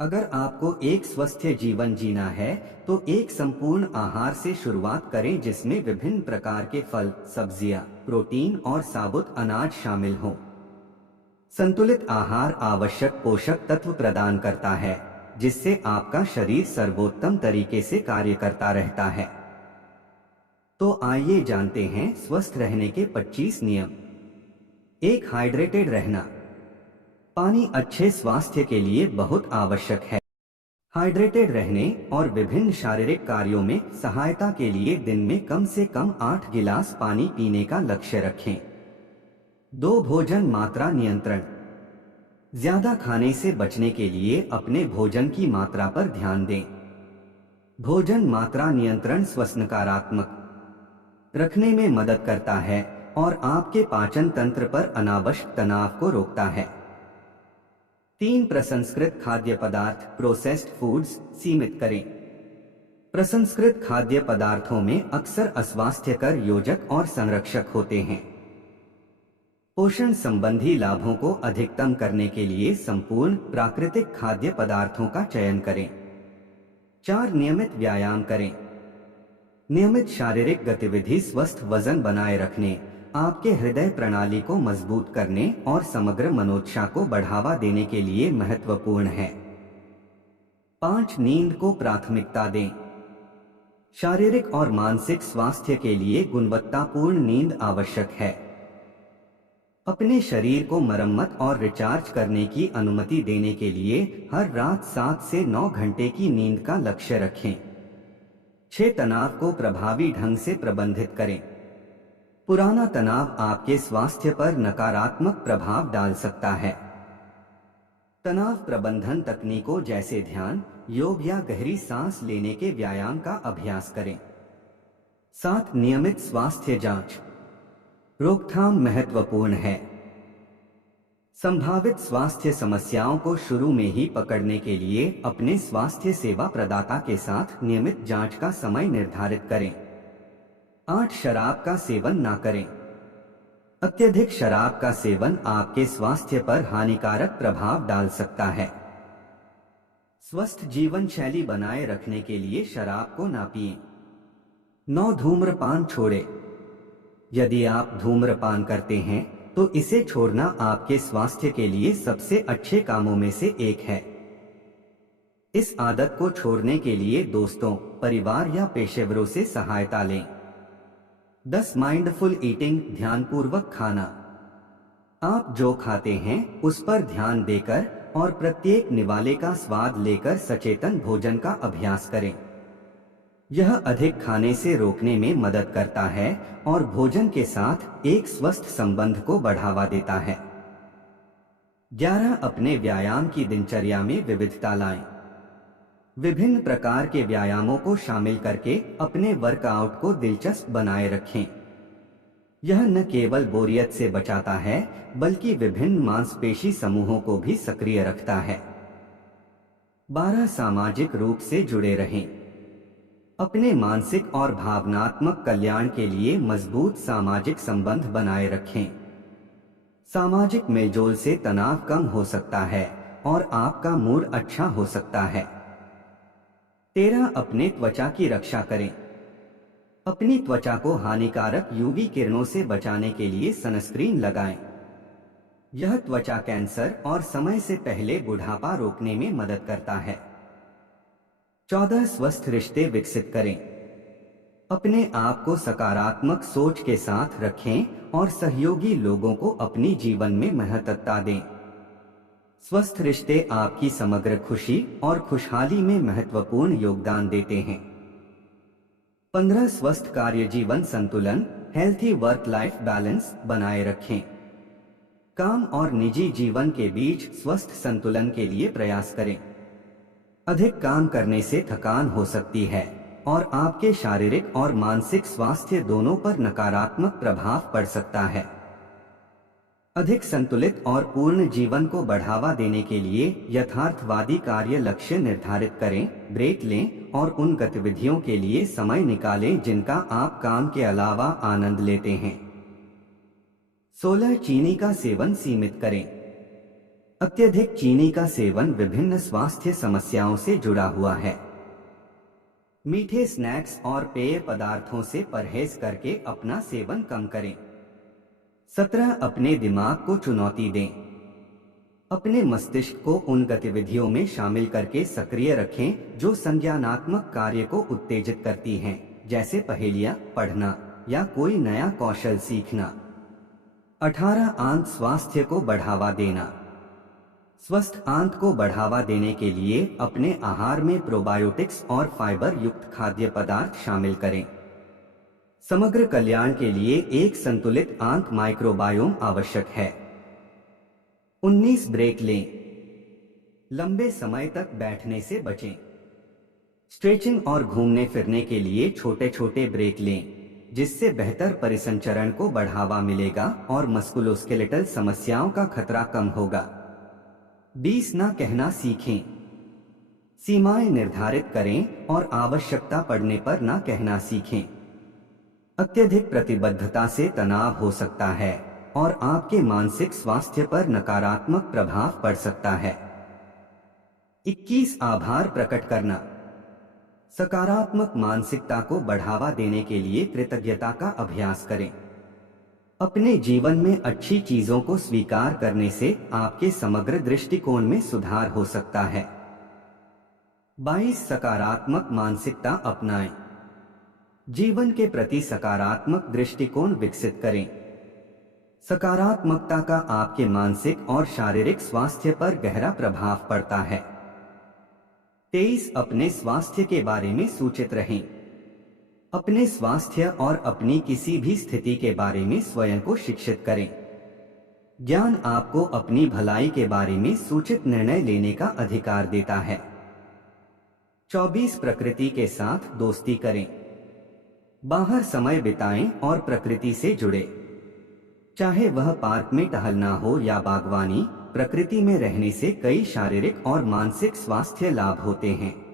अगर आपको एक स्वस्थ जीवन जीना है तो एक संपूर्ण आहार से शुरुआत करें जिसमें विभिन्न प्रकार के फल, सब्जियां, प्रोटीन और साबुत अनाज शामिल हों। संतुलित आहार आवश्यक पोषक तत्व प्रदान करता है जिससे आपका शरीर सर्वोत्तम तरीके से कार्य करता रहता है। तो आइए जानते हैं स्वस्थ रहने के 25 नियम। एक, हाइड्रेटेड रहना। पानी अच्छे स्वास्थ्य के लिए बहुत आवश्यक है। हाइड्रेटेड रहने और विभिन्न शारीरिक कार्यों में सहायता के लिए दिन में कम से कम 8 गिलास पानी पीने का लक्ष्य रखें। 2, भोजन मात्रा नियंत्रण। ज्यादा खाने से बचने के लिए अपने भोजन की मात्रा पर ध्यान दें। भोजन मात्रा नियंत्रण स्वस्थ नकारात्मक रखने में मदद करता है और आपके पाचन तंत्र पर अनावश्यक तनाव को रोकता है। 3, प्रसंस्कृत खाद्य पदार्थ प्रोसेस्ड फूड्स सीमित करें। प्रसंस्कृत खाद्य पदार्थों में अक्सर अस्वास्थ्यकर योजक और संरक्षक होते हैं। पोषण संबंधी लाभों को अधिकतम करने के लिए संपूर्ण प्राकृतिक खाद्य पदार्थों का चयन करें। 4, नियमित व्यायाम करें। नियमित शारीरिक गतिविधि स्वस्थ वजन बनाए रखने, आपके हृदय प्रणाली को मजबूत करने और समग्र मनोत्साह को बढ़ावा देने के लिए महत्वपूर्ण है। 5, नींद को प्राथमिकता दें। शारीरिक और मानसिक स्वास्थ्य के लिए गुणवत्तापूर्ण नींद आवश्यक है। अपने शरीर को मरम्मत और रिचार्ज करने की अनुमति देने के लिए हर रात 7 से 9 घंटे की नींद का लक्ष्य रखें। 6, तनाव को प्रभावी ढंग से प्रबंधित करें। पुराना तनाव आपके स्वास्थ्य पर नकारात्मक प्रभाव डाल सकता है। तनाव प्रबंधन तकनीकों जैसे ध्यान, योग या गहरी सांस लेने के व्यायाम का अभ्यास करें। 7, नियमित स्वास्थ्य जांच। रोकथाम महत्वपूर्ण है। संभावित स्वास्थ्य समस्याओं को शुरू में ही पकड़ने के लिए अपने स्वास्थ्य सेवा प्रदाता के साथ नियमित जांच का समय निर्धारित करें। 8, शराब का सेवन ना करें। अत्यधिक शराब का सेवन आपके स्वास्थ्य पर हानिकारक प्रभाव डाल सकता है। स्वस्थ जीवन शैली बनाए रखने के लिए शराब को ना पिएं। 9, धूम्रपान छोड़ें। यदि आप धूम्रपान करते हैं तो इसे छोड़ना आपके स्वास्थ्य के लिए सबसे अच्छे कामों में से एक है। इस आदत को छोड़ने के लिए दोस्तों, परिवार या पेशेवरों से सहायता लें। 10, माइंडफुल ईटिंग ध्यानपूर्वक खाना। आप जो खाते हैं उस पर ध्यान देकर और प्रत्येक निवाले का स्वाद लेकर सचेतन भोजन का अभ्यास करें। यह अधिक खाने से रोकने में मदद करता है और भोजन के साथ एक स्वस्थ संबंध को बढ़ावा देता है। 11, अपने व्यायाम की दिनचर्या में विविधता लाएं। विभिन्न प्रकार के व्यायामों को शामिल करके अपने वर्कआउट को दिलचस्प बनाए रखें। यह न केवल बोरियत से बचाता है बल्कि विभिन्न मांसपेशी समूहों को भी सक्रिय रखता है। 12, सामाजिक रूप से जुड़े रहें। अपने मानसिक और भावनात्मक कल्याण के लिए मजबूत सामाजिक संबंध बनाए रखें। सामाजिक मेलजोल से तनाव कम हो सकता है और आपका मूड अच्छा हो सकता है। 13, अपने त्वचा की रक्षा करें। अपनी त्वचा को हानिकारक यूवी किरणों से बचाने के लिए सनस्क्रीन लगाएं। यह त्वचा कैंसर और समय से पहले बुढ़ापा रोकने में मदद करता है। 14, स्वस्थ रिश्ते विकसित करें। अपने आप को सकारात्मक सोच के साथ रखें और सहयोगी लोगों को अपनी जीवन में महत्वता दें। स्वस्थ रिश्ते आपकी समग्र खुशी और खुशहाली में महत्वपूर्ण योगदान देते हैं। 15, स्वस्थ कार्य जीवन संतुलन हेल्थी वर्क लाइफ बैलेंस बनाए रखें। काम और निजी जीवन के बीच स्वस्थ संतुलन के लिए प्रयास करें। अधिक काम करने से थकान हो सकती है और आपके शारीरिक और मानसिक स्वास्थ्य दोनों पर नकारात्मक प्रभाव पड़ सकता है। अधिक संतुलित और पूर्ण जीवन को बढ़ावा देने के लिए यथार्थवादी कार्य लक्ष्य निर्धारित करें, ब्रेक लें और उन गतिविधियों के लिए समय निकालें जिनका आप काम के अलावा आनंद लेते हैं। 16, चीनी का सेवन सीमित करें। अत्यधिक चीनी का सेवन विभिन्न स्वास्थ्य समस्याओं से जुड़ा हुआ है। मीठे स्नैक्स और पेय पदार्थों से परहेज करके अपना सेवन कम करें। 17 अपने दिमाग को चुनौती दें। अपने मस्तिष्क को उन गतिविधियों में शामिल करके सक्रिय रखें जो संज्ञानात्मक कार्य को उत्तेजित करती हैं, जैसे पहेलियां पढ़ना या कोई नया कौशल सीखना। 18 आंत स्वास्थ्य को बढ़ावा देना। स्वस्थ आंत को बढ़ावा देने के लिए अपने आहार में प्रोबायोटिक्स और फाइबर युक्त खाद्य पदार्थ शामिल करें। समग्र कल्याण के लिए एक संतुलित आंत माइक्रोबायोम आवश्यक है। 19 ब्रेक लें। लंबे समय तक बैठने से बचें। स्ट्रेचिंग और घूमने फिरने के लिए छोटे छोटे ब्रेक लें, जिससे बेहतर परिसंचरण को बढ़ावा मिलेगा और मस्कुलोस्केलेटल समस्याओं का खतरा कम होगा। 20 ना कहना सीखें। सीमाएं निर्धारित करें और आवश्यकता पड़ने पर ना कहना सीखें। अत्यधिक प्रतिबद्धता से तनाव हो सकता है और आपके मानसिक स्वास्थ्य पर नकारात्मक प्रभाव पड़ सकता है। 21 आभार प्रकट करना। सकारात्मक मानसिकता को बढ़ावा देने के लिए कृतज्ञता का अभ्यास करें। अपने जीवन में अच्छी चीजों को स्वीकार करने से आपके समग्र दृष्टिकोण में सुधार हो सकता है। 22 सकारात्मक मानसिकता अपनाएं। जीवन के प्रति सकारात्मक दृष्टिकोण विकसित करें। सकारात्मकता का आपके मानसिक और शारीरिक स्वास्थ्य पर गहरा प्रभाव पड़ता है। 23 अपने स्वास्थ्य के बारे में सूचित रहें। अपने स्वास्थ्य और अपनी किसी भी स्थिति के बारे में स्वयं को शिक्षित करें। ज्ञान आपको अपनी भलाई के बारे में सूचित निर्णय लेने का अधिकार देता है। 24 प्रकृति के साथ दोस्ती करें। बाहर समय बिताएं और प्रकृति से जुड़े। चाहे वह पार्क में टहलना हो या बागवानी, प्रकृति में रहने से कई शारीरिक और मानसिक स्वास्थ्य लाभ होते हैं।